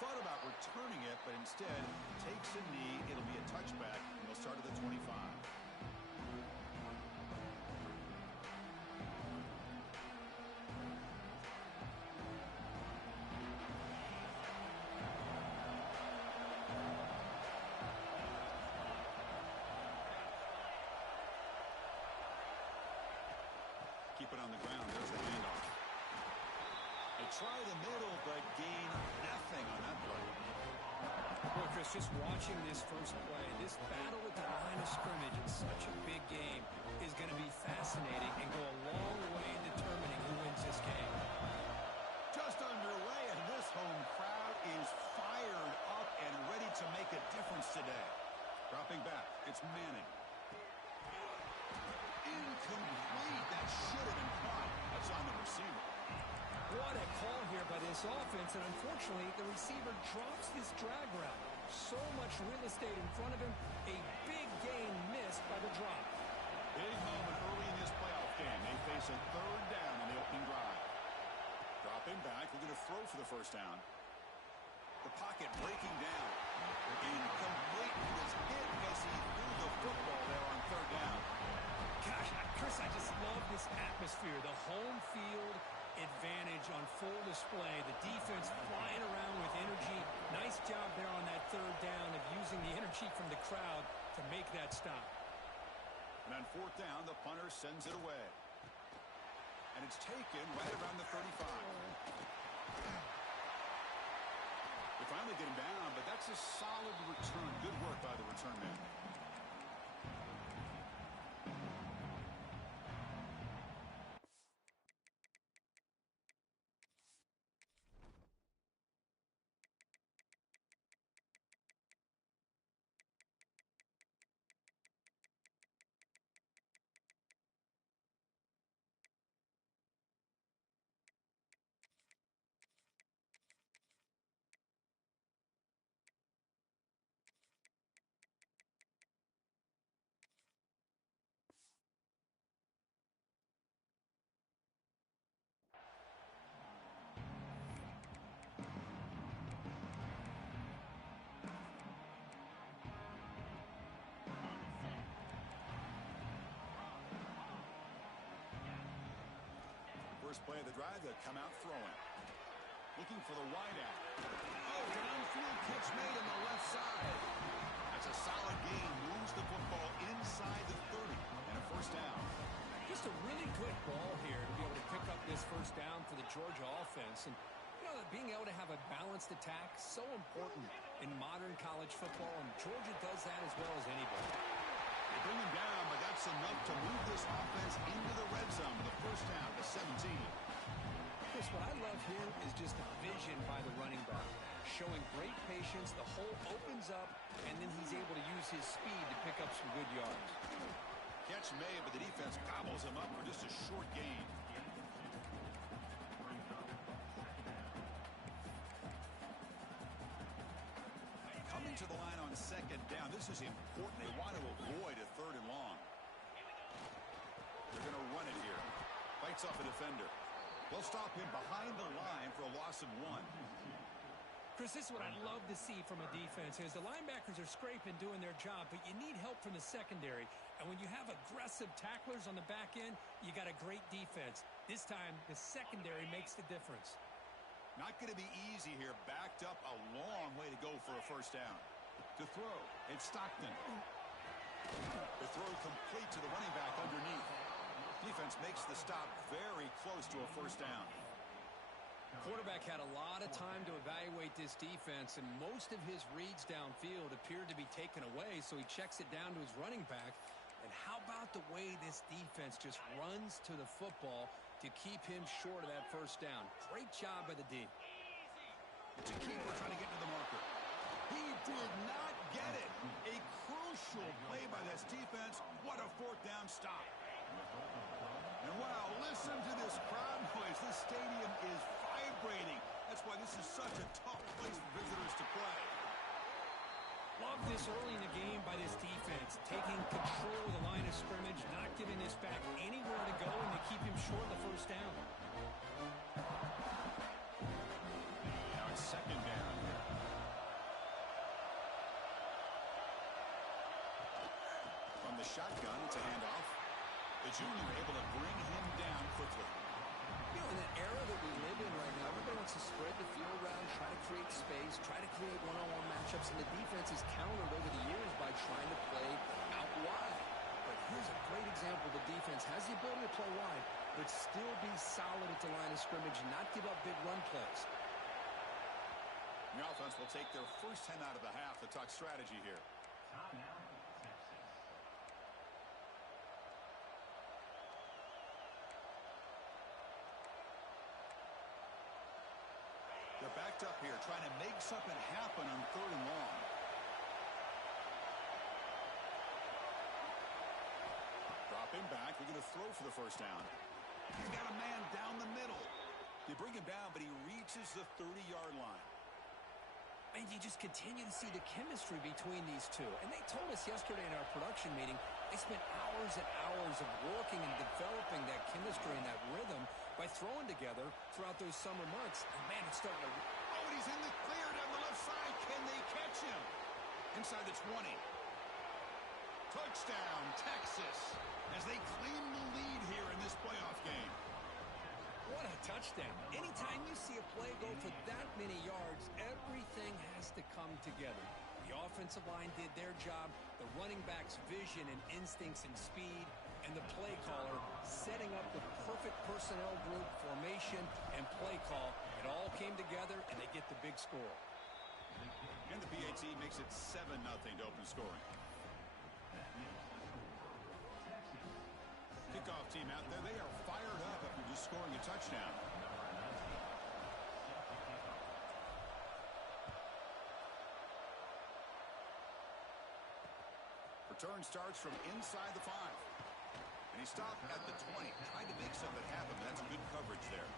thought about returning it, but instead takes a knee. It'll be a touchback, and they'll start at the 25. Keep it on the ground. There's the handoff. They try the middle, but gain nothing on that play. Well, Chris, just watching this first play, this battle at the line of scrimmage in such a big game is going to be fascinating and go a long way in determining who wins this game. Just underway, and this home crowd is fired up and ready to make a difference today. Dropping back, it's Manning. Incomplete. That should have been caught. That's on the receiver. What a call here by this offense, and unfortunately, the receiver drops this drag route. So much real estate in front of him, a big gain missed by the drop. Big moment early in this playoff game. They face a third down in the opening drive. Dropping back, we're going to throw for the first down. The pocket breaking down. Incomplete. He was hit as he threw the football there on third down. Gosh, Chris, I just love this atmosphere. The home field advantage on full display. The defense flying around with energy. Nice job there on that third down of using the energy from the crowd to make that stop. And on fourth down, the punter sends it away. And it's taken right around the 35. They finally get him down, but that's a solid return. Good work by the return man. First play of the drive, they'll come out throwing. Looking for the wide out. Oh, downfield catch made on the left side. That's a solid gain. Moves the football inside the 30 and a first down. Just a really good ball here to be able to pick up this first down for the Georgia offense. And, you know, being able to have a balanced attack, so important in modern college football, and Georgia does that as well as anybody. They bring him down, but that's enough to move this offense into the red zone with the first down to 17. Chris, what I love here is just the vision by the running back. Showing great patience, the hole opens up, and then he's able to use his speed to pick up some good yards. Catch made, but the defense gobbles him up for just a short gain. Coming to the line on second down. This is important. They want to avoid a third and long. They're going to run it here. Fights off a defender. They'll stop him behind the line for a loss of 1. Chris, this is what I love to see from a defense is the linebackers are scraping, doing their job, but you need help from the secondary. And when you have aggressive tacklers on the back end, you got a great defense. This time, the secondary makes the difference. Not going to be easy here. Backed up a long way to go for a first down. To throw, it's Stockton. The throw complete to the running back underneath. Defense makes the stop very close to a first down. Quarterback had a lot of time to evaluate this defense, and most of his reads downfield appeared to be taken away, so he checks it down to his running back. And how about the way this defense just runs to the football to keep him short of that first down? Great job by the D. It's a keeper trying to get to the marker. He did not get it. A crucial play by this defense. What a fourth down stop. And wow, listen to this crowd noise. This stadium is vibrating. That's why this is such a tough place for visitors to play. Love this early in the game by this defense, taking control of the line of scrimmage, not giving this back anywhere to go, and to keep him short of the first down. Now it's second down. from the shotgun. It's a handoff. The junior able to bring him down quickly. You know, in the era that we live in right now, everybody wants to spread the field around, try to create space, try to create one-on-one matchups, and the defense is countered over the years by trying to play out wide. But here's a great example. The defense has the ability to play wide, but still be solid at the line of scrimmage, not give up big run plays. The offense will take their first 10 out of the half to talk strategy here. They're backed up here, trying to make something happen on 3rd and long. Drop him back. They're going to throw for the first down. He's got a man down the middle. They bring him down, but he reaches the 30-yard line. And you just continue to see the chemistry between these two. And they told us yesterday in our production meeting, they spent hours and hours of working and developing that chemistry and that rhythm by throwing together throughout those summer months. And man, it's starting to... Oh, and he's in the clear down the left side. Can they catch him? Inside the 20. Touchdown, Texas, as they claim the lead here in this playoff game. What a touchdown. Anytime you see a play go for that many yards, everything has to come together. The offensive line did their job, the running back's vision and instincts and speed, and the play caller setting up the perfect personnel group, formation, and play call. It all came together, and they get the big score. And the PAT makes it 7-0 to open scoring. Kickoff team out there. They are fired up after just scoring a touchdown. Return starts from inside the 5. And he stopped at the 20, trying to make something happen. That's good coverage there.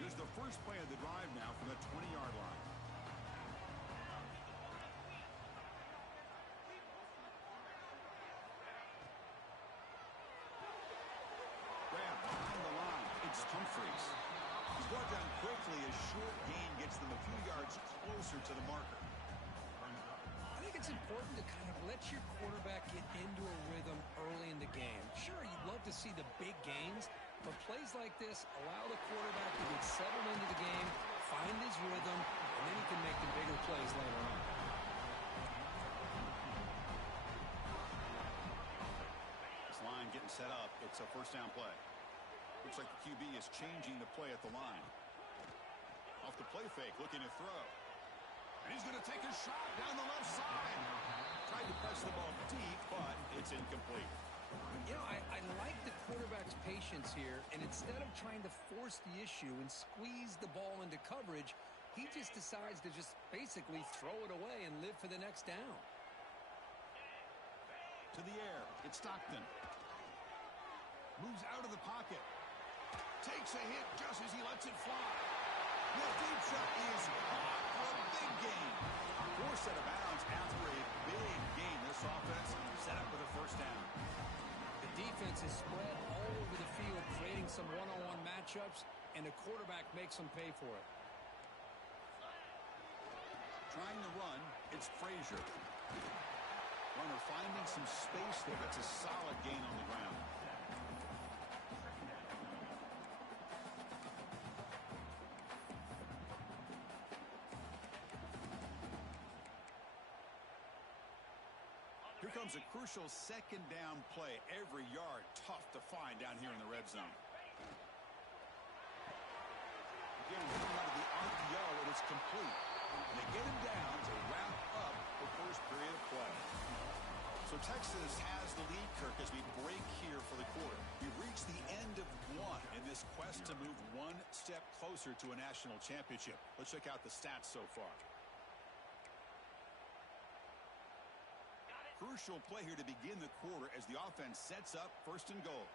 Here's the first play of the drive now from the 20-yard line. Humphreys. He's brought down quickly. A short gain gets them a few yards closer to the marker. I think it's important to kind of let your quarterback get into a rhythm early in the game. Sure, you'd love to see the big gains, but plays like this allow the quarterback to get settled into the game, find his rhythm, and then he can make the bigger plays later on. This line getting set up. It's a first down play. Looks like the QB is changing the play at the line. Off the play fake, looking to throw. And he's going to take a shot down the left side. Tried to press the ball deep, but it's incomplete. You know, I like the quarterback's patience here, and instead of trying to force the issue and squeeze the ball into coverage, he just decides to just basically throw it away and live for the next down. To the air, it's Stockton. Moves out of the pocket. Takes a hit just as he lets it fly. The deep shot is caught for a big gain. 4 set of bounds after a big gain. This offense set up with a first down. The defense is spread all over the field, creating some one-on-one matchups, and the quarterback makes them pay for it. Trying to run, it's Frazier. Runner finding some space there. That's a solid gain on the ground. Here comes a crucial second down play. Every yard tough to find down here in the red zone. Again, coming out of the RPO, and it's complete. And they get him down to wrap up the first period of play. So Texas has the lead, Kirk, as we break here for the quarter. We've reached the end of one in this quest to move one step closer to a national championship. Let's check out the stats so far. Crucial play here to begin the quarter as the offense sets up first and goal.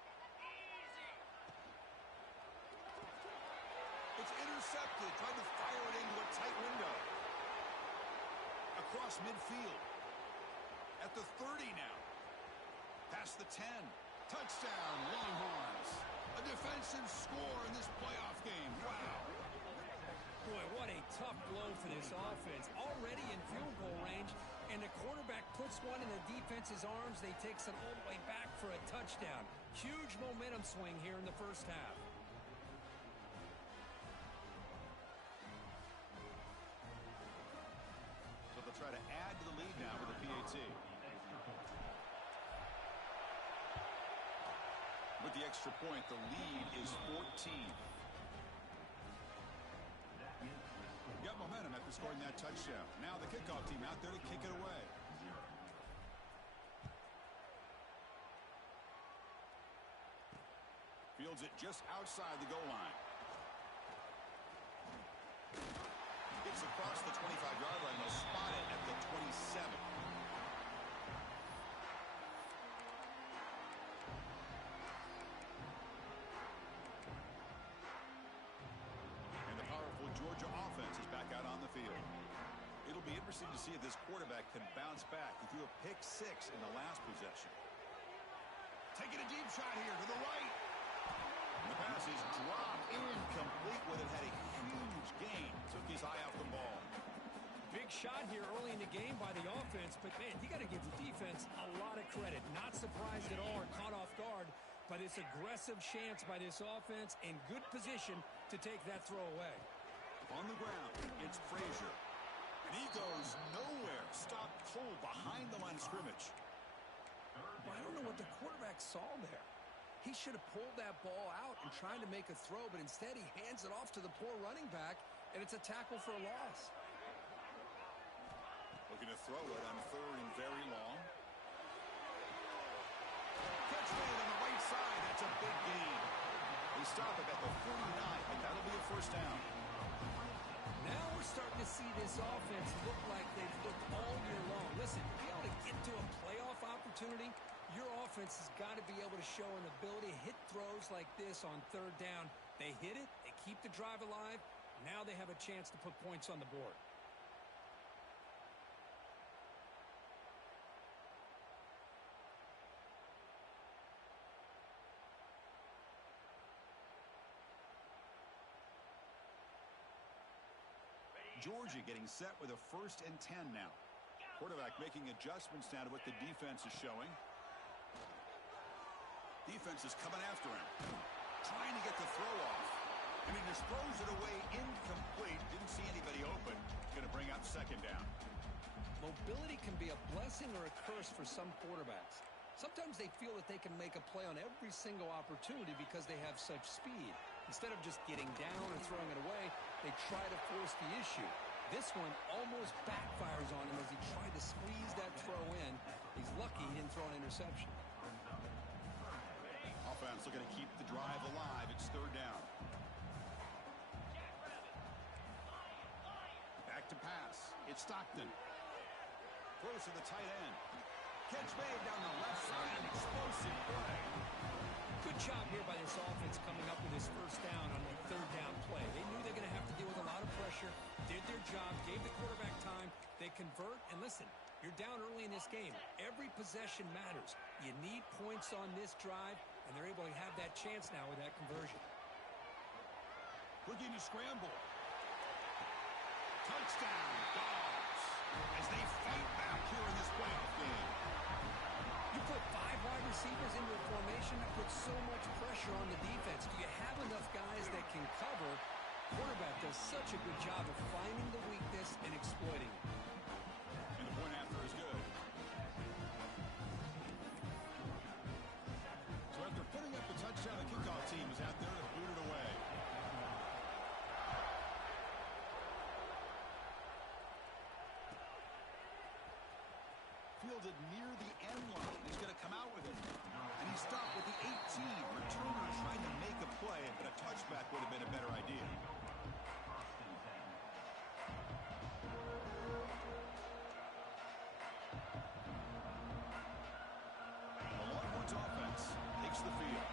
It's intercepted, trying to fire it into a tight window. Across midfield. At the 30 now. Past the 10. Touchdown, Longhorns. A defensive score in this playoff game. Wow. Boy, what a tough blow for this offense. Already in field goal range, and the quarterback puts one in the defense's arms. They takes it all the way back for a touchdown. Huge momentum swing here in the first half. So they'll try to add to the lead now with the PAT. With the extra point, the lead is 14. Got momentum after scoring that touchdown. Now the kickoff team out there to kick it away. Fields it just outside the goal line. It's across the 25-yard line. They'll spot it at the 27. Georgia offense is back out on the field. It'll be interesting to see if this quarterback can bounce back. He threw a pick 6 in the last possession. Taking a deep shot here to the right. And the pass is dropped incomplete with it. Had a huge gain. Took his eye off the ball. Big shot here early in the game by the offense, but man, you got to give the defense a lot of credit. Not surprised at all or caught off guard by this aggressive chance by this offense in good position to take that throw away. On the ground, it's Frazier. And he goes nowhere. Stopped cold behind the line of scrimmage. Well, I don't know what the quarterback saw there. He should have pulled that ball out and tried to make a throw, but instead he hands it off to the poor running back, and it's a tackle for a loss. Looking to throw it on 3rd and very long. Catch made on the right side. That's a big gain. They stop it at the 49, but that'll be a first down. Now we're starting to see this offense look like they've looked all year long. Listen, to be able to get to a playoff opportunity, your offense has got to be able to show an ability to hit throws like this on 3rd down. They hit it, they keep the drive alive. Now they have a chance to put points on the board. Georgia getting set with a 1st and 10 now. Quarterback making adjustments now to what the defense is showing. Defense is coming after him. Trying to get the throw off. And he just throws it away incomplete. Didn't see anybody open. Going to bring up 2nd down. Mobility can be a blessing or a curse for some quarterbacks. Sometimes they feel that they can make a play on every single opportunity because they have such speed. Instead of just getting down or throwing it away, they try to force the issue. This one almost backfires on him as he tried to squeeze that throw in. He's lucky he didn't throw an interception. Offense looking to keep the drive alive. It's 3rd down. Back to pass. It's Stockton. Throws to the tight end. Catch made down the left side. An explosive play. Good job here by this offense coming up with his 1st down on the 3rd down play. They knew they're going to have to deal with a lot of pressure, did their job, gave the quarterback time. They convert, and listen, you're down early in this game. Every possession matters. You need points on this drive, and they're able to have that chance now with that conversion. Looking to scramble. Touchdown, Dogs, as they fight back here in this playoff game. You put 5 wide receivers into a formation that puts so much pressure on the defense. Do you have enough guys that can cover? Quarterback does such a good job of finding the weakness and exploiting it. And the point after is good. So after putting up the touchdown, the kickoff team is out there to boot it away. Fielded near the end line. He's going to come out with it. And he stopped with the 18. Returner trying to make a play, but a touchback would have been a better idea. The Longhorns offense takes the field.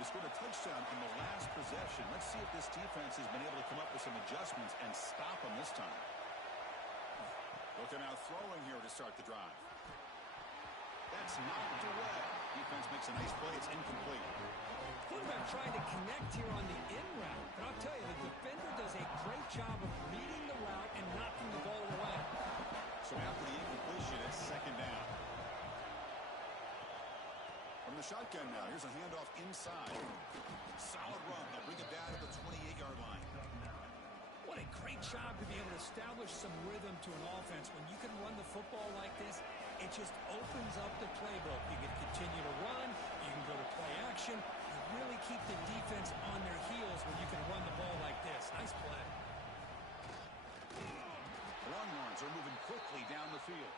They scored a touchdown in the last possession. Let's see if this defense has been able to come up with some adjustments and stop them this time. Looking out throwing here to start the drive. That's knocked away. Defense makes a nice play. It's incomplete. quarterback trying to connect here on the in route. But I'll tell you, the defender does a great job of reading the route and knocking the ball away. So after the incompletion, it's second down. From the shotgun now, here's a handoff inside. Solid run. They'll bring it down to the 28-yard line. What a great job to be able to establish some rhythm to an offense. When you can run the football like this, it just opens up the playbook. You can continue to run. You can go to play action. You really keep the defense on their heels when you can run the ball like this. Nice play. Longhorns are moving quickly down the field.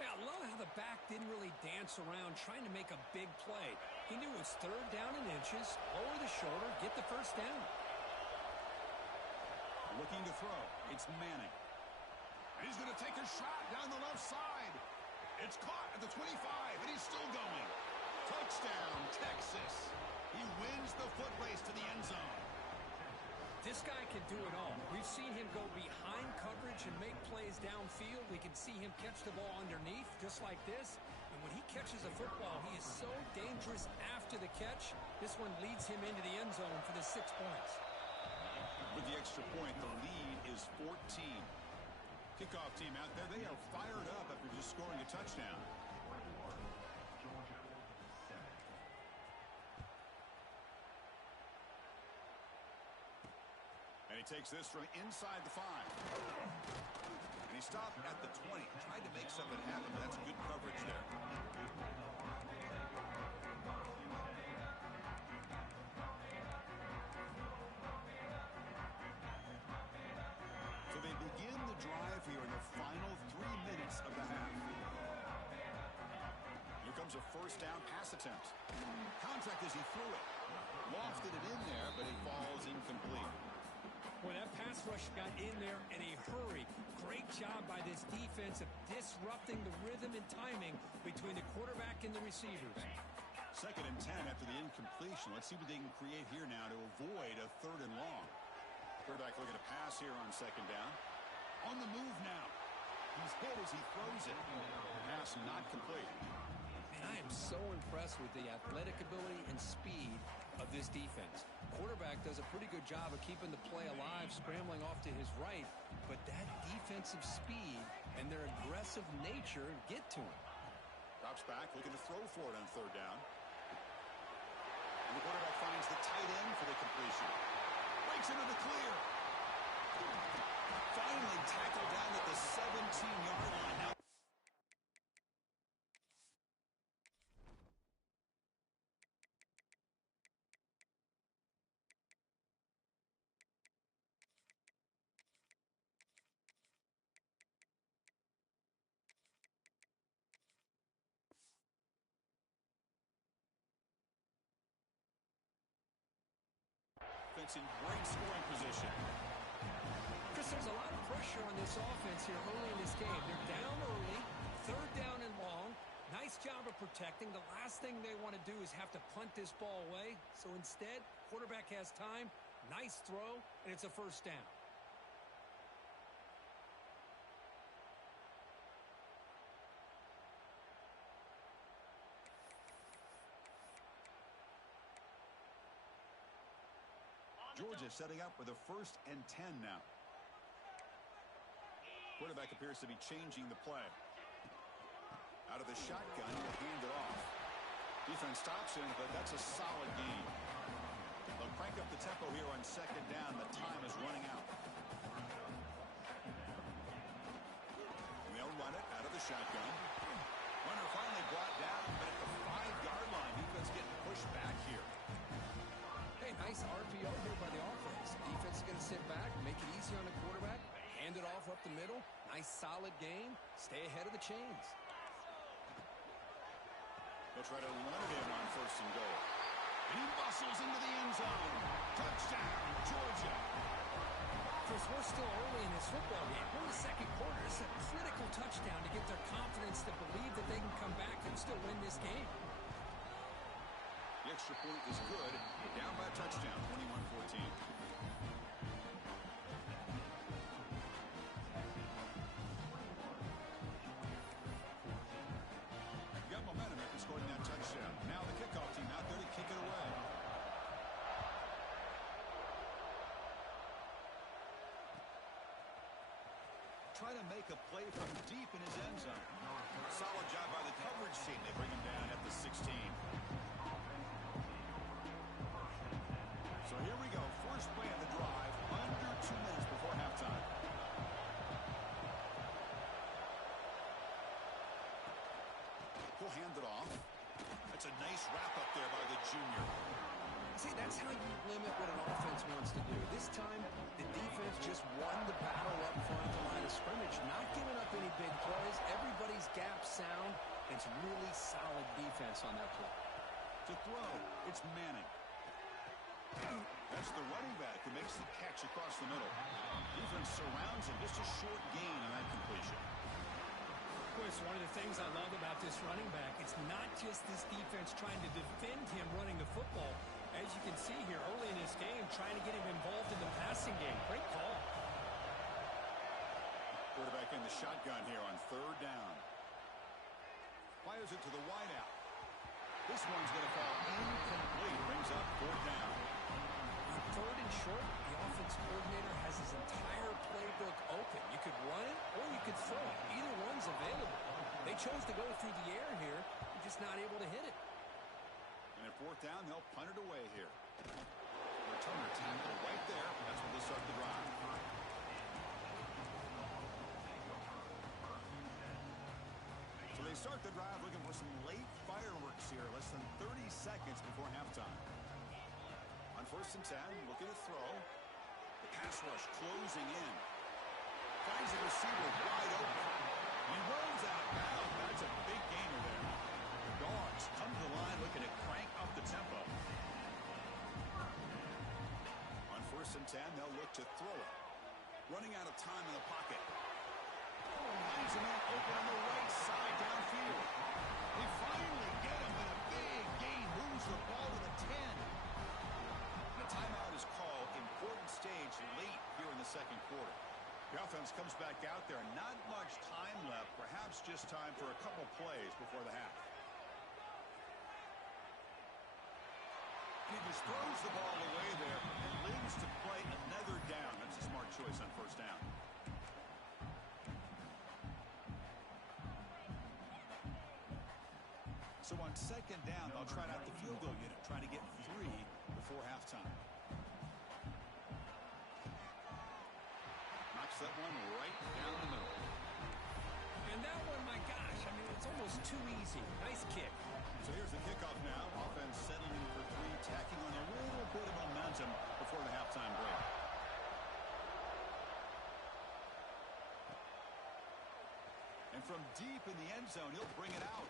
Yeah, I love how the back didn't really dance around trying to make a big play. He knew it was third down in inches, lower the shoulder, get the first down. Looking to throw. It's Manning. He's going to take a shot down the left side. It's caught at the 25, and he's still going. Touchdown, Texas. He wins the foot race to the end zone. This guy can do it all. We've seen him go behind coverage and make plays downfield. We can see him catch the ball underneath, just like this. And when he catches a football, he is so dangerous after the catch. This one leads him into the end zone for the 6 points. With the extra point, the lead is 14. Kickoff team out there, they are fired up after just scoring a touchdown. And he takes this from inside the 5. And he stopped at the 20. Tried to make something happen, but that's good coverage there. So they begin the drive here in the final 3 minutes of the half. Here comes a first down pass attempt. Contact as he threw it. Lofted it in there, but it falls incomplete. Well, that pass rush got in there in a hurry. Great job by this defense of disrupting the rhythm and timing between the quarterback and the receivers. Second and 10 after the incompletion. Let's see what they can create here now to avoid a third and long. Quarterback looking to pass here on second down. On the move now. He's hit as he throws it. Pass not complete. And I am so impressed with the athletic ability and speed of this defense. Quarterback does a pretty good job of keeping the play alive, scrambling off to his right, but that defensive speed and their aggressive nature get to him. Drops back, looking to throw for it on third down. And the quarterback finds the tight end for the completion. Breaks into the clear. Finally tackled down at the 17-yard line. Now in great scoring position. Chris, there's a lot of pressure on this offense here early in this game. They're down early, third down and long. Nice job of protecting. The last thing they want to do is have to punt this ball away. So instead, quarterback has time, nice throw, and it's a first down. Georgia setting up with a 1st and 10 now. Quarterback appears to be changing the play. Out of the shotgun, he'll hand it off. Defense stops him, but that's a solid gain. They'll crank up the tempo here on second down. The time is running out. They'll run it out of the shotgun. Runner finally brought down, but at the 5-yard line, defense getting pushed back here. Hey, nice RPO here by the offense. Defense is going to sit back, make it easy on the quarterback, hand it off up the middle. Nice solid game. Stay ahead of the chains. They'll try to run it in on 1st and goal. And he bustles into the end zone. Touchdown, Georgia. Chris, we're still early in this football game. We're in the second quarter. This is a critical touchdown to get their confidence to believe that they can come back and still win this game. The extra point is good. They're down by a touchdown, 21-14. Got momentum after scoring that touchdown. Now the kickoff team out there to kick it away. trying to make a play from deep in his end zone. Solid job by the coverage team. They bring him down at the 16. So here we go. First play of the drive. Under 2 minutes before halftime. He'll hand it off. That's a nice wrap up there by the junior. See, that's how you limit what an offense wants to do. This time, the defense just won the battle up front at the line of scrimmage, not giving up any big plays. Everybody's gap sound. It's really solid defense on that play. To throw, it's Manning. That's the running back who makes the catch across the middle. Defense surrounds him. Just a short gain on that completion. It's one of the things I love about this running back. It's not just this defense trying to defend him running the football. As you can see here early in this game, trying to get him involved in the passing game. Great call. Quarterback in the shotgun here on third down. Fires it to the wideout. This one's going to fall incomplete. Brings up fourth down. On third and short, the offense coordinator has his entire playbook open. You could run it or you could throw it. Either one's available. They chose to go through the air here. They're just not able to hit it. And at fourth down, they'll punt it away here. Returner tackle right there. That's where they start the drive. So they start the drive looking for some late fireworks here. Less than 30 seconds before halftime. On 1st and 10, looking to throw. The pass rush closing in. Finds a receiver wide open. He rolls out of bounds. That's a big gainer there. The Dogs come to the line looking to crank up the tempo. On 1st and 10, they'll look to throw it. Running out of time in the pocket. Finds a man open on the right side downfield. They finally get him, but a big gain moves the ball to the 10. The timeout is called. Important stage late here in the second quarter. The offense comes back out there. Not much time left. Perhaps just time for a couple plays before the half. He just throws the ball away there and lives to play another down. That's a smart choice on 1st down. So on 2nd down, they'll try out the field goal unit, trying to get 3 before halftime. Knocks that one right down the middle. And that one, my gosh, I mean, it's almost too easy. Nice kick. So here's the kickoff now. Offense settling for 3, tacking on a little bit of momentum before the halftime break. And from deep in the end zone, he'll bring it out.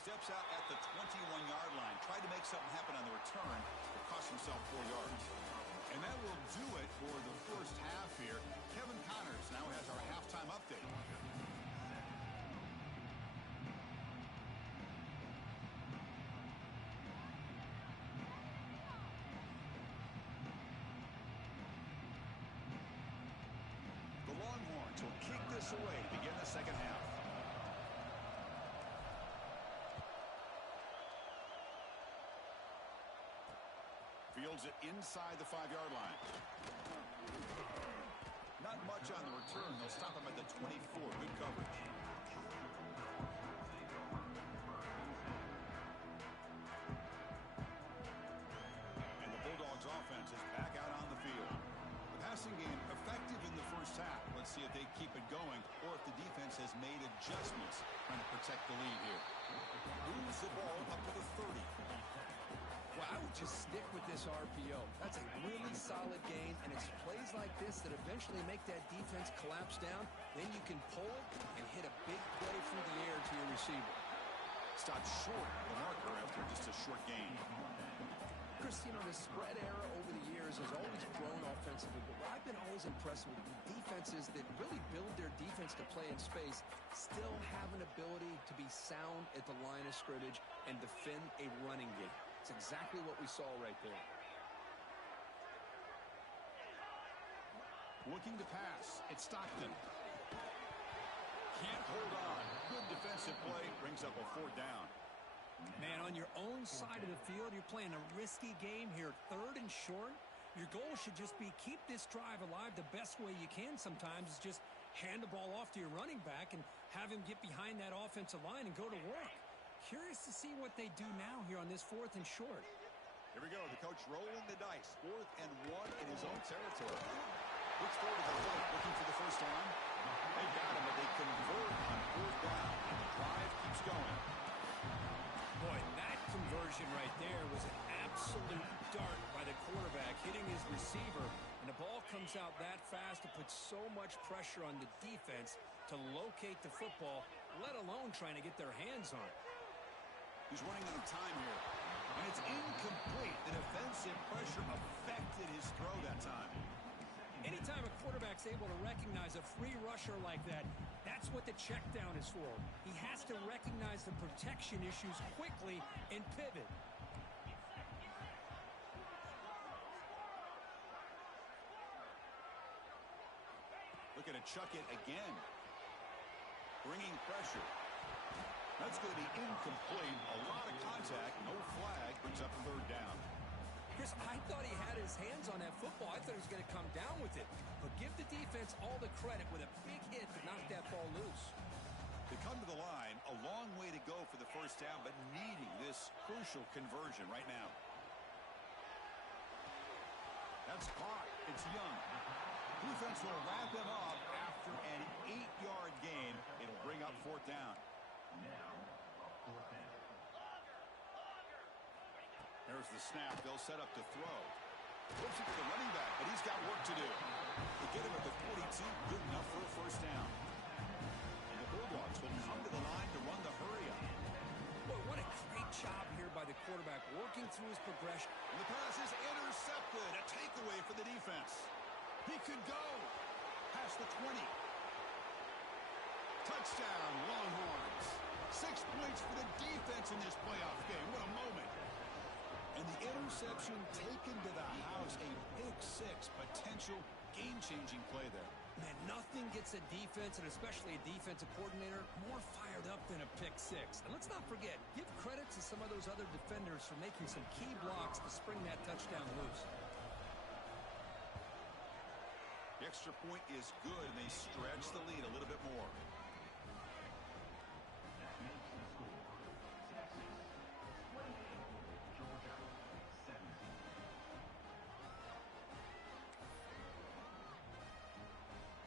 Steps out at the 21-yard line. Tried to make something happen on the return, but cost himself 4 yards. And that will do it for the first half here. Kevin Connors now has our halftime update. The Longhorns will kick this away to begin the second half. Fields it inside the 5-yard line. Not much on the return. They'll stop him at the 24. Good coverage. And the Bulldogs offense is back out on the field. The passing game effective in the first half. Let's see if they keep it going or if the defense has made adjustments trying to protect the lead here. Moves the ball up to the 30. Well, I would just stick with this RPO. That's a really solid game, and it's plays like this that eventually make that defense collapse down. Then you can pull it and hit a big play through the air to your receiver. Stopped short of the marker after just a short gain. Chris, you know, the spread era over the years has always grown offensively, but what I've been always impressed with the defenses that really build their defense to play in space still have an ability to be sound at the line of scrimmage and defend a running game. It's exactly what we saw right there. Looking to pass. It's Stockton. Can't hold on. Good defensive play. Brings up a 4th down. Man, on your own side of the field, you're playing a risky game here. 3rd and short. Your goal should just be keep this drive alive the best way you can sometimes is just hand the ball off to your running back and have him get behind that offensive line and go to work. Curious to see what they do now here on this 4th and short. Here we go. The coach rolling the dice. 4th and 1 in his own territory. Looks forward to the plate, looking for the first down. They got him, but they convert on 4th down. And the drive keeps going. Boy, that conversion right there was an absolute dart by the quarterback, hitting his receiver. And the ball comes out that fast to put so much pressure on the defense to locate the football, let alone trying to get their hands on it. He's running out of time here. And it's incomplete. The defensive pressure affected his throw that time. Anytime a quarterback's able to recognize a free rusher like that, that's what the check down is for. He has to recognize the protection issues quickly and pivot. Looking to chuck it again. Bringing pressure. That's going to be incomplete. A lot of contact. No flag. Brings up 3rd down. Chris, I thought he had his hands on that football. I thought he was going to come down with it. But give the defense all the credit with a big hit to knock that ball loose. They come to the line. A long way to go for the first down, but needing this crucial conversion right now. That's caught. It's Young. Defense will wrap him up after an 8-yard gain. It'll bring up 4th down. There's the snap. They'll set up to throw. Flips it to the running back, but he's got work to do. They get him at the 42. Good enough for a first down. And the Bulldogs will come to the line to run the hurry-up. Boy, what a great job here by the quarterback, working through his progression. And the pass is intercepted. A takeaway for the defense. He could go past the 20. Touchdown, Longhorns. 6 points for the defense in this playoff game. What a moment. And the interception taken to the house. A pick 6 potential game-changing play there. Man, nothing gets a defense, and especially a defensive coordinator, more fired up than a pick 6. And let's not forget, give credit to some of those other defenders for making some key blocks to spring that touchdown loose. The extra point is good, and they stretch the lead a little bit more.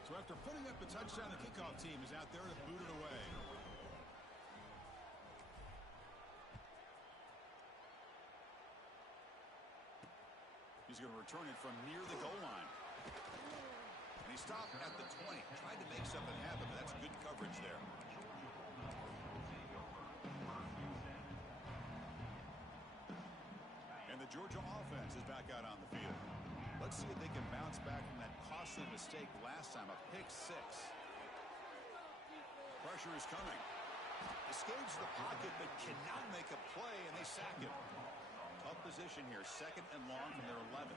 So after putting up the touchdown, the kickoff team is out there to boot it away. He's going to return it from near the goal line. And he stopped at the 20. Tried to make something happen, but that's good coverage there. And the Georgia offense is back out on the field. Let's see if they can bounce back from that costly mistake last time, a pick 6. Pressure is coming. Escapes the pocket, but cannot make a play, and they sack him. Tough position here, 2nd and long from their 11.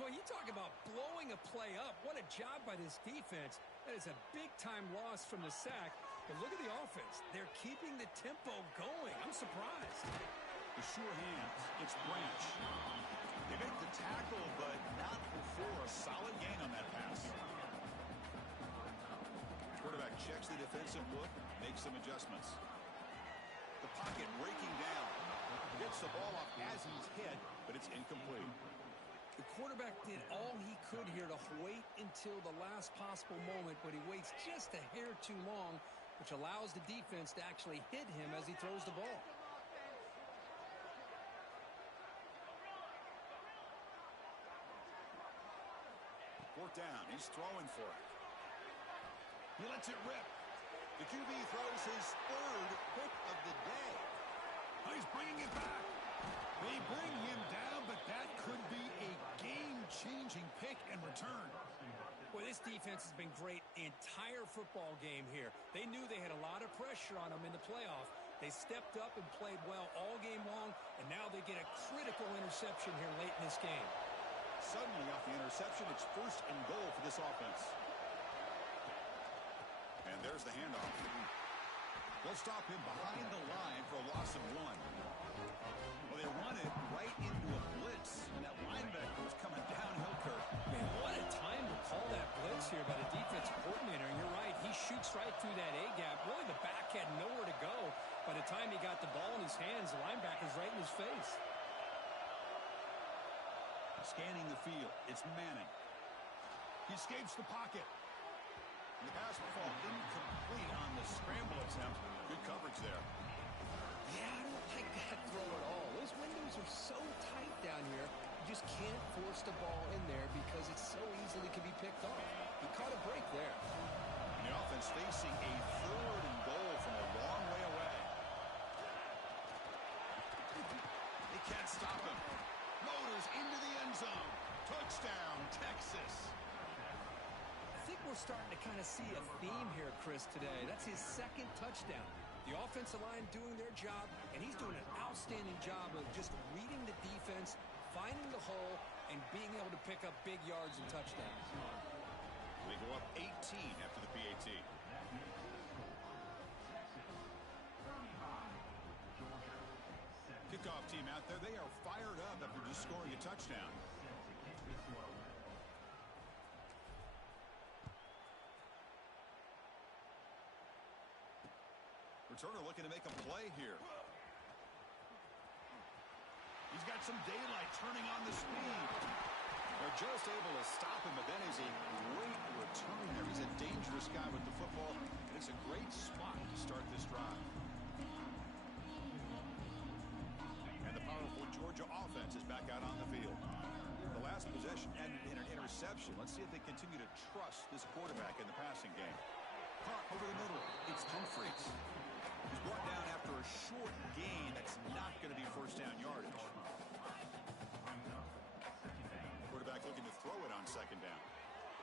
Boy, you talk about blowing a play up. What a job by this defense. That is a big-time loss from the sack. But look at the offense. They're keeping the tempo going. I'm surprised. The sure hands. It's Branch. They make the tackle, but not before a solid gain on that pass. Quarterback checks the defensive look, makes some adjustments. The pocket breaking down. Gets the ball off as he's hit, but it's incomplete. The quarterback did all he could here to wait until the last possible moment, but he waits just a hair too long, which allows the defense to actually hit him as he throws the ball. Fourth down. He's throwing for it. He lets it rip. The QB throws his 3rd pick of the day. Oh, he's bringing it back. They bring him down, but that could be a game-changing pick and return. Boy, this defense has been great the entire football game here. They knew they had a lot of pressure on them in the playoff. They stepped up and played well all game long, and now they get a critical interception here late in this game. Suddenly, off the interception, it's 1st and goal for this offense. And there's the handoff. They'll stop him behind the line for a loss of 1. Well, they run it right into a blitz, and that linebacker was coming downhill, Kirk. Man, what a time to call that blitz here by the defensive coordinator. And you're right, he shoots right through that A-gap. Really, the back had nowhere to go. By the time he got the ball in his hands, the linebacker's right in his face. Scanning the field, it's Manning. He escapes the pocket. And the pass will fall incomplete on the scramble attempt. Good coverage there. Yeah, I don't like that throw at all. Those windows are so tight down here. You just can't force the ball in there because it so easily can be picked off. He caught a break there. And the offense facing a 3rd and goal from a long way away. They can't stop him. Motors into the end zone. Touchdown, Texas. I think we're starting to kind of see a theme here, Chris, today. That's his 2nd touchdown. The offensive line doing their job, and he's doing an outstanding job of just reading the defense, finding the hole, and being able to pick up big yards and touchdowns. They go up 18 after the PAT. Kickoff team out there. They are fired up after just scoring a touchdown. Returner looking to make a play here. He's got some daylight, turning on the speed. They're just able to stop him, but that is a great return there. He's a dangerous guy with the football, and it's a great spot to start this drive. And the powerful Georgia offense is back out on the field. The last possession ended in an interception. Let's see if they continue to trust this quarterback in the passing game. Caught over the middle. It's Humphreys. He's brought down after a short gain. That's not going to be 1st down yardage. Quarterback looking to throw it on 2nd down.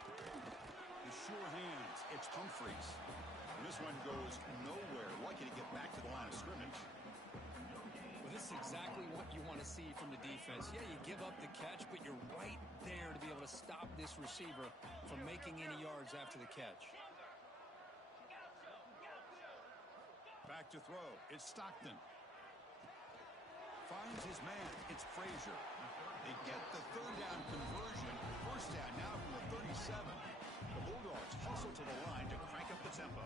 The sure hands. It's Humphreys. And this one goes nowhere. Lucky to get back to the line of scrimmage. Well, this is exactly what you want to see from the defense. Yeah, you give up the catch, but you're right there to be able to stop this receiver from making any yards after the catch. Back to throw. It's Stockton. Finds his man. It's Frazier. They get the 3rd down conversion. 1st down now from the 37. The Bulldogs hustle to the line to crank up the tempo.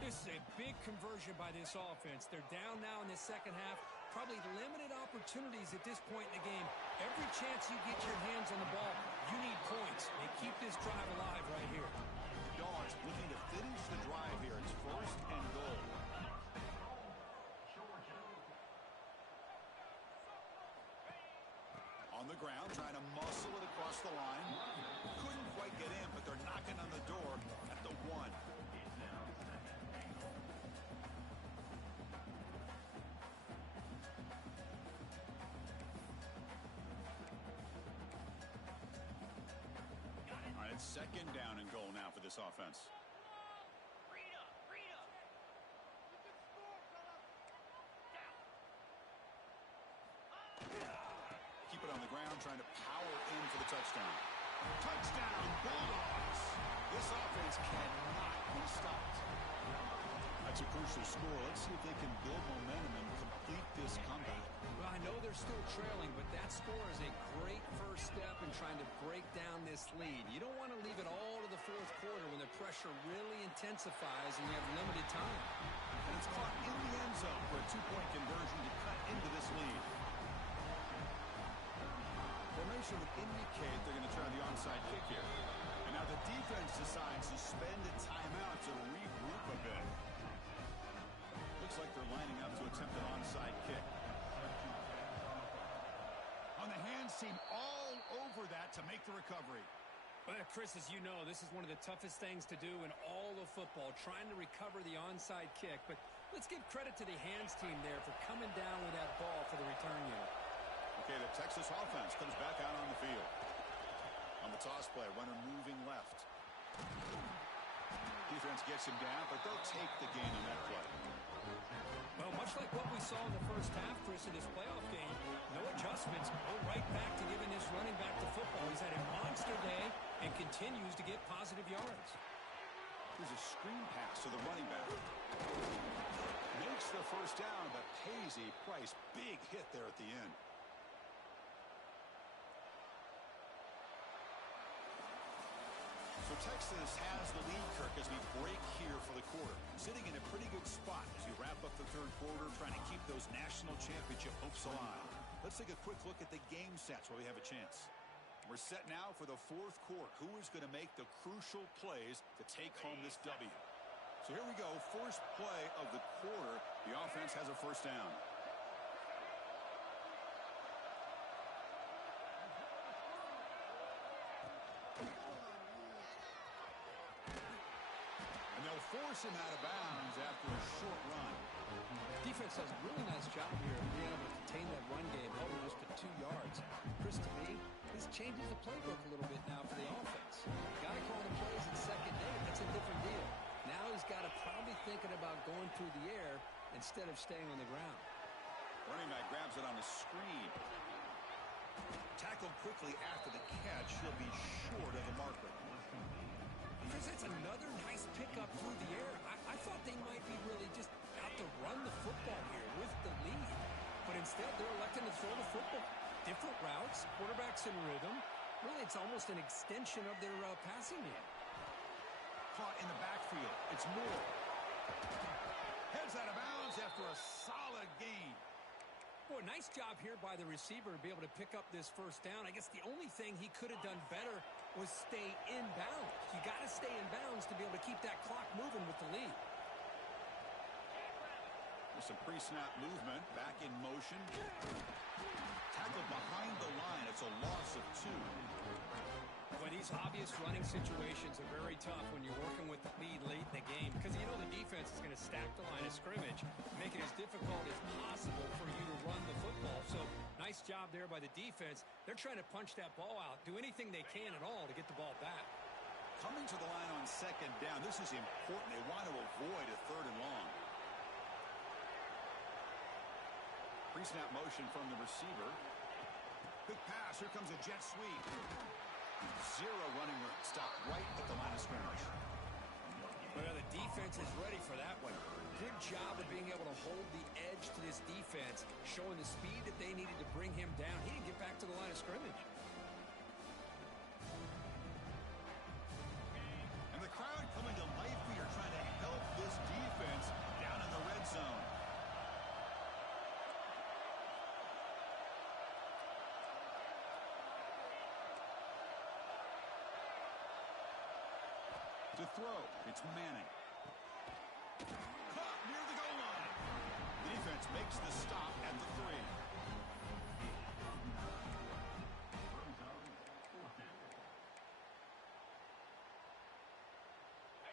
This is a big conversion by this offense. They're down now in the 2nd half. Probably limited opportunities at this point in the game. Every chance you get your hands on the ball, you need points. They keep this drive alive right here. The Dogs looking to finish the drive here. It's 1st and goal. On the ground, trying to muscle it across the line. Couldn't quite get in, but they're knocking on the door at the 1. All right, it's 2nd down and goal now for this offense. On the ground, trying to power in for the touchdown. Touchdown, Bulldogs! This offense cannot be stopped. That's a crucial score. Let's see if they can build momentum and complete this comeback. Well, I know they're still trailing, but that score is a great first step in trying to break down this lead. You don't want to leave it all to the 4th quarter when the pressure really intensifies and you have limited time. And it's caught in the end zone for a 2-point conversion to cut into this lead. Formation would indicate they're going to try the onside kick here. And now the defense decides to spend a timeout to regroup a bit. Looks like they're lining up to attempt an onside kick. On the hands team all over that to make the recovery. Well, Chris, as you know, this is one of the toughest things to do in all of football, trying to recover the onside kick. But let's give credit to the hands team there for coming down with that ball for the return unit. Okay, the Texas offense comes back out on the field. On the toss play, runner moving left. Defense gets him down, but they'll take the gain on that play. Well, much like what we saw in the first half, Chris, in this playoff game, no adjustments, go right back to giving this running back to football. He's had a monster day and continues to get positive yards. Here's a screen pass to the running back. Makes the first down, but pays easy. Price, big hit there at the end. So Texas has the lead, Kirk, as we break here for the quarter. Sitting in a pretty good spot as we wrap up the third quarter, trying to keep those national championship hopes alive. Let's take a quick look at the game sets where we have a chance. We're set now for the fourth quarter. Who is going to make the crucial plays to take home this W? So here we go. First play of the quarter. The offense has a first down. And they'll force him out of bounds after a short run. Defense does a really nice job here of being able to contain that run game, held just to 2 yards. Chris, to me, this changes the playbook a little bit now for the offense. Got to call the plays at second day. That's a different deal. Now he's got to probably thinking about going through the air instead of staying on the ground. Running back grabs it on the screen. Tackled quickly after the catch. He'll be short of the marker. Chris, that's another nice pickup through the air. I thought they might be really just out to run the football here with the lead. But instead, they're electing to throw the football. Different routes, quarterbacks in rhythm. Really, it's almost an extension of their passing game. Caught in the backfield. It's Moore. Heads out of bounds after a solid gain. Boy, nice job here by the receiver to be able to pick up this first down. I guess the only thing he could have done better was stay in bounds. You got to stay in bounds to be able to keep that clock moving with the lead. There's some pre-snap movement. Back in motion. Tackled behind the line. It's a loss of 2. Well, these obvious running situations are very tough when you're working with the lead late in the game because you know the defense is going to stack the line of scrimmage, make it as difficult as possible for you to run the football. So nice job there by the defense. They're trying to punch that ball out, do anything they can at all to get the ball back. Coming to the line on second down, this is important. They want to avoid a third and long. Pre-snap motion from the receiver. Quick pass. Here comes a jet sweep. 0 running room. Stop right at the line of scrimmage. Well, the defense is ready for that one. Good job of being able to hold the edge to this defense, showing the speed that they needed to bring him down. He didn't get back to the line of scrimmage. And the crowd coming to life here, trying to help this defense down in the red zone. To throw, it's Manning. Caught near the goal line. The defense makes the stop at the 3.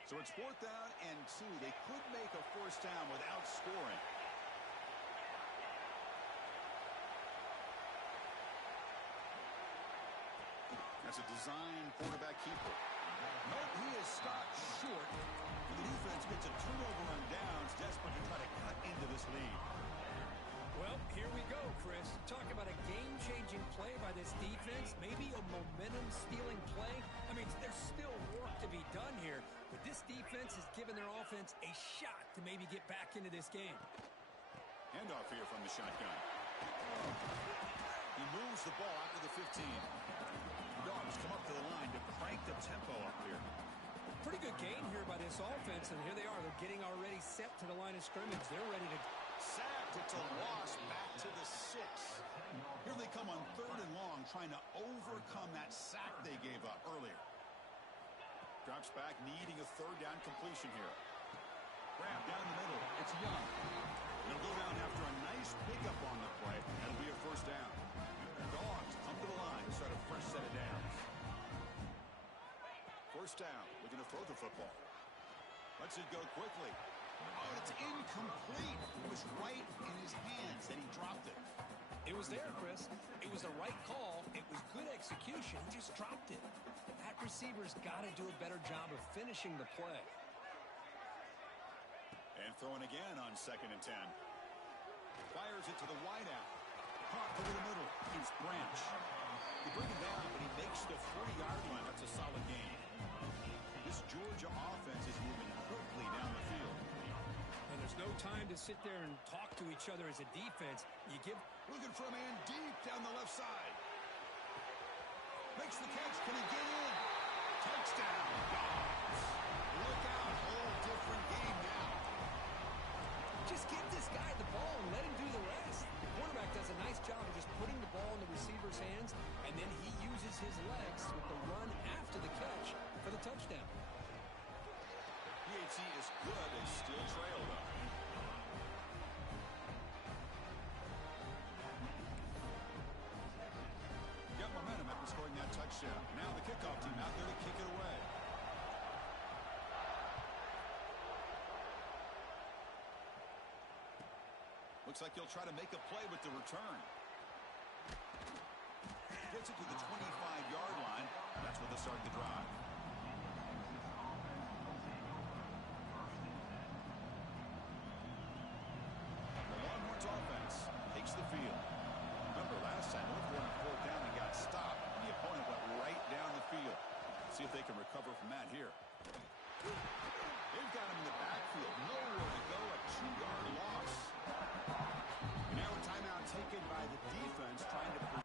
So it's 4th down and 2. They could make a first down without scoring. That's a design quarterback keeper. Nope, he is stopped short. The defense gets a turnover on downs, desperate to try to cut into this lead. Well, here we go, Chris. Talk about a game-changing play by this defense. Maybe a momentum-stealing play. I mean, there's still work to be done here, but this defense has given their offense a shot to maybe get back into this game. Handoff here from the shotgun. He moves the ball out to the 15. Dogs come up to the line to crank the tempo up here. Pretty good game here by this offense, and here they are. They're getting already set to the line of scrimmage. They're ready to... Sacked. It's a loss back to the 6. Here they come on 3rd and long, trying to overcome that sack they gave up earlier. Drops back, needing a 3rd down completion here. Grab down the middle. It's Young. They'll go down after a nice pickup on the play. That'll be a first down. Dogs come to the line to start a fresh set of downs. First down. Looking to throw the football. Lets it go quickly. Oh, it's incomplete. It was right in his hands that he dropped it. It was there, Chris. It was the right call. It was good execution. He just dropped it. That receiver's got to do a better job of finishing the play. And throwing again on 2nd and 10. Fires it to the wideout. Caught over the middle. It's Branch. They bring him down, but he makes the 40-yard line. That's a solid gain. This Georgia offense is moving quickly down the field. And and there's no time to sit there and talk to each other as a defense. You give... Looking for a man deep down the left side. Makes the catch. Can he get in? Touchdown. Dogs. Look out. Whole different game now. Just give this guy the ball and let him do the rest. The quarterback does a nice job of just putting the ball in the receiver's hands, and then he uses his legs with the run after the catch for the touchdown. PAT is good. They still trail, though. Got momentum after scoring that touchdown. Now the kickoff team out there to kick it away. Looks like he'll try to make a play with the return. Gets it to the 25-yard line. That's where they start the drive. The Longhorns offense takes the field. Remember last time, they were on fourth down and got stopped. The opponent went right down the field. See if they can recover from that here. They've got him in the backfield. Nowhere to go. A 2-yard loss. Now a timeout taken by the defense trying to...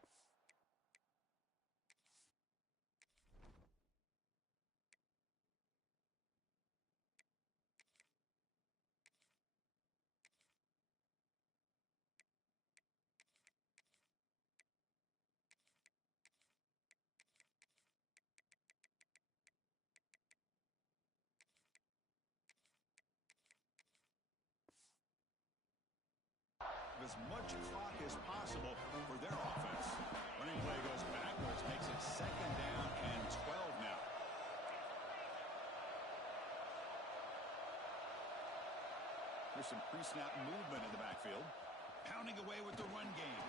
as much clock as possible for their offense. Running play goes backwards, makes it 2nd down and 12 now. There's some pre-snap movement in the backfield. Pounding away with the run game.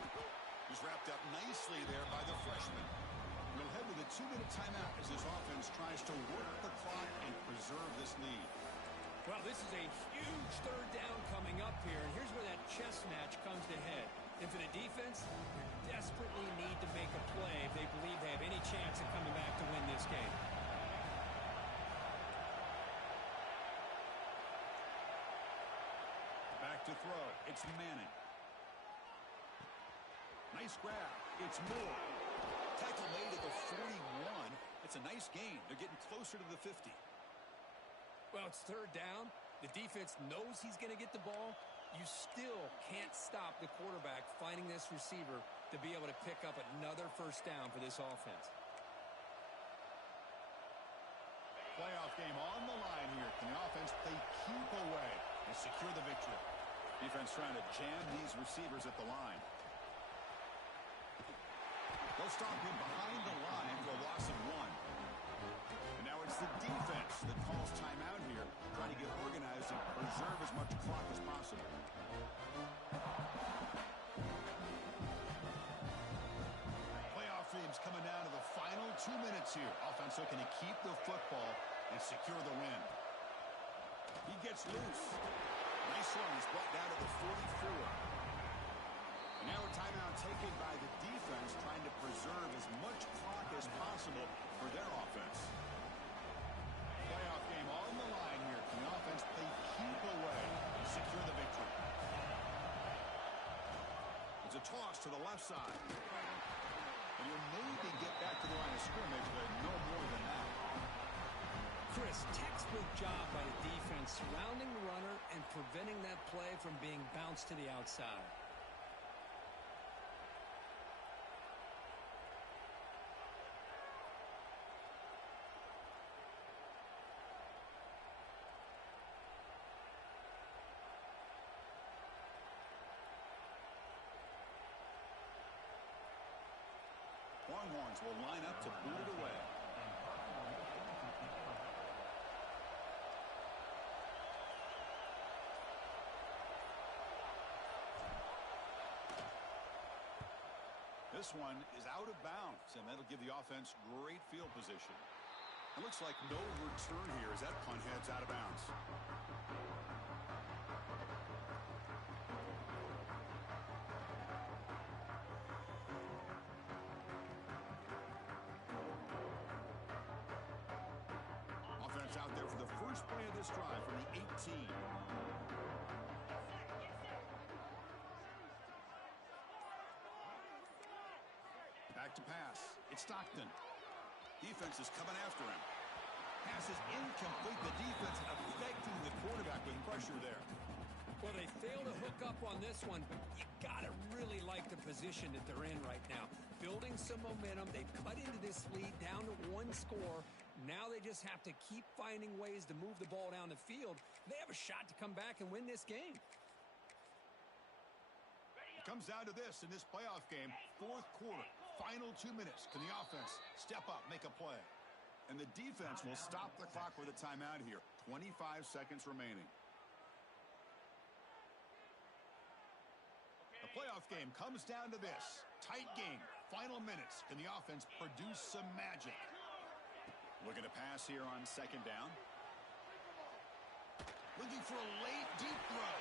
He's wrapped up nicely there by the freshman. We'll head to the 2-minute timeout as his offense tries to work the clock and preserve this lead. Well, this is a huge 3rd down coming up here, and here's where that chess match comes to head. And for the defense, they desperately need to make a play if they believe they have any chance of coming back to win this game. Back to throw. It's Manning. Nice grab. It's Moore. Tackle made at the 41. It's a nice gain. They're getting closer to the 50. Well, it's 3rd down. The defense knows he's going to get the ball. You still can't stop the quarterback finding this receiver to be able to pick up another 1st down for this offense. Playoff game on the line here. Can the offense play keep away and secure the victory? Defense trying to jam these receivers at the line. They'll stop him behind the line for a loss of 1. And now it's the defense that calls timeout here, trying to get organized and preserve as much clock as possible. Playoff dreams coming down to the final 2 minutes here. Offense looking to keep the football and secure the win. He gets loose. Nice run. He's brought down to the 44. And now a timeout taken by the defense, trying to preserve as much clock as possible for their offense. Playoff game on the line here. Can the offense play keep away and secure the victory? It's a toss to the left side. And you'll maybe get back to the line of scrimmage, but no more than that. Chris, textbook job by the defense, surrounding the runner and preventing that play from being bounced to the outside. Longhorns will line up to boot it away. This one is out of bounds, and that'll give the offense great field position. It looks like no return here as that punt heads out of bounds. Offense out there for the first play of this drive from the 18. Back to pass. It's Stockton. Defense is coming after him. Pass is incomplete. The defense affecting the quarterback with pressure there. Well, they failed to hook up on this one, but you got to really like the position that they're in right now. Building some momentum. They've cut into this lead down to one score. Now they just have to keep finding ways to move the ball down the field. They have a shot to come back and win this game. It comes down to this in this playoff game. Fourth quarter, final 2 minutes. Can the offense step up, make a play? And the defense will stop the clock with a timeout here. 25 seconds remaining. The playoff game comes down to this. Tight game. Final minutes. Can the offense produce some magic? Looking to pass here on second down. Looking for a late deep throw.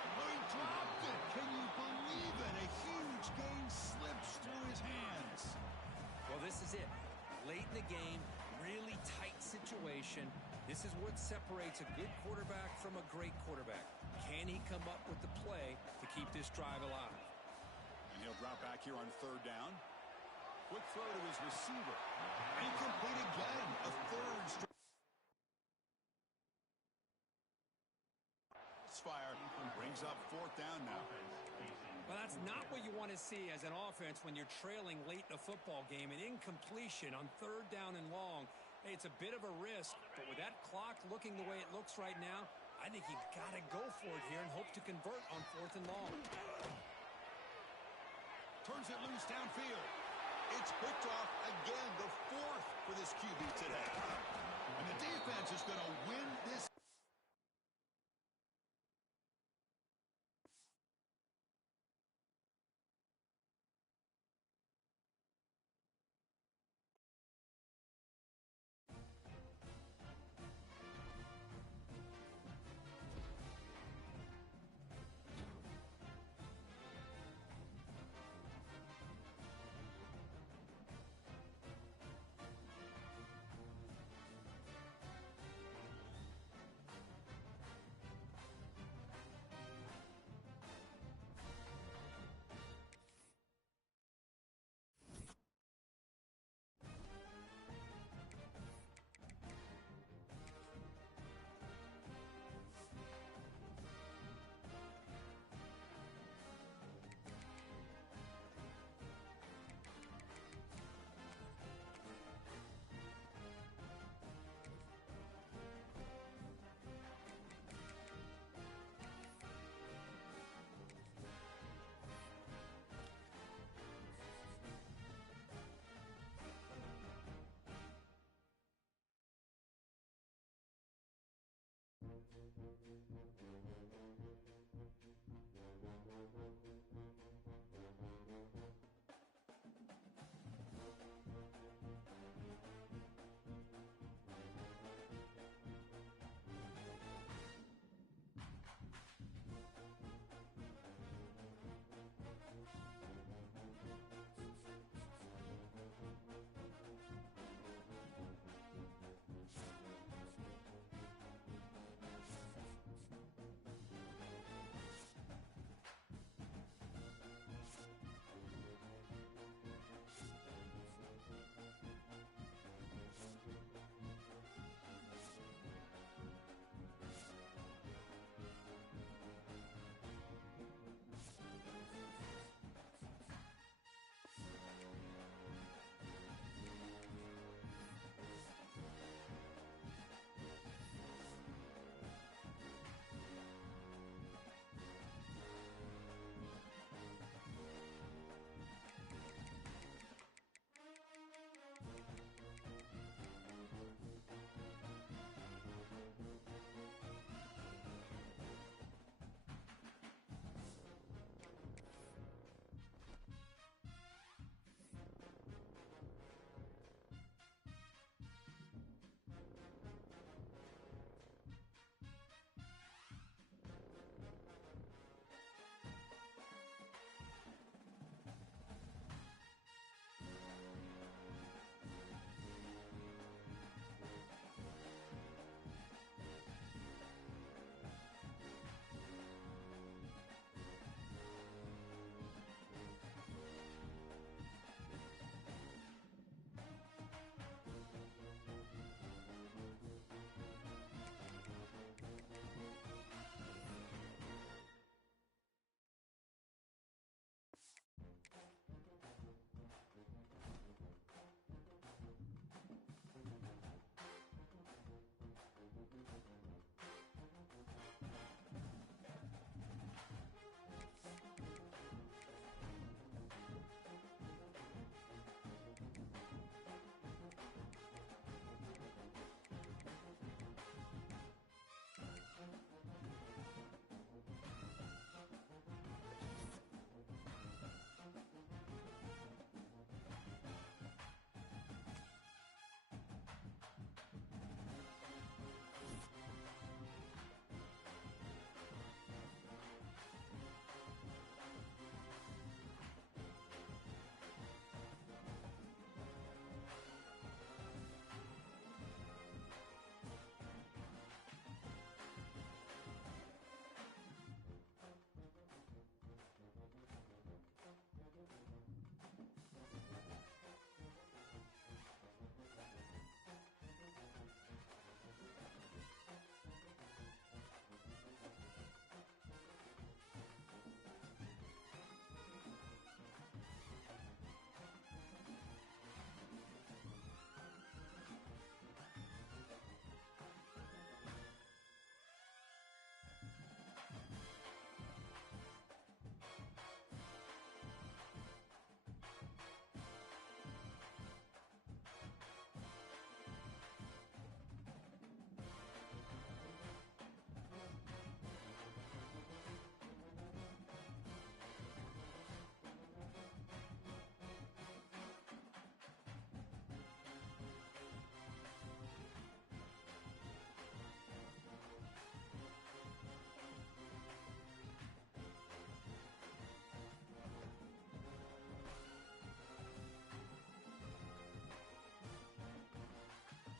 He dropped it. Can you believe it? A huge gain slips through his hands. Well, this is it. Late in the game, really tight situation. This is what separates a good quarterback from a great quarterback. Can he come up with the play to keep this drive alive? And he'll drop back here on third down. Quick throw to his receiver. Incomplete again. A third straight. Fire brings up fourth down now. Well, that's not what you want to see as an offense when you're trailing late in a football game. An incompletion on third down and long. Hey, it's a bit of a risk, but with that clock looking the way it looks right now, I think you got to go for it here and hope to convert on fourth and long. Turns it loose downfield. It's picked off again, the fourth for this QB today. And the defense is going to win this.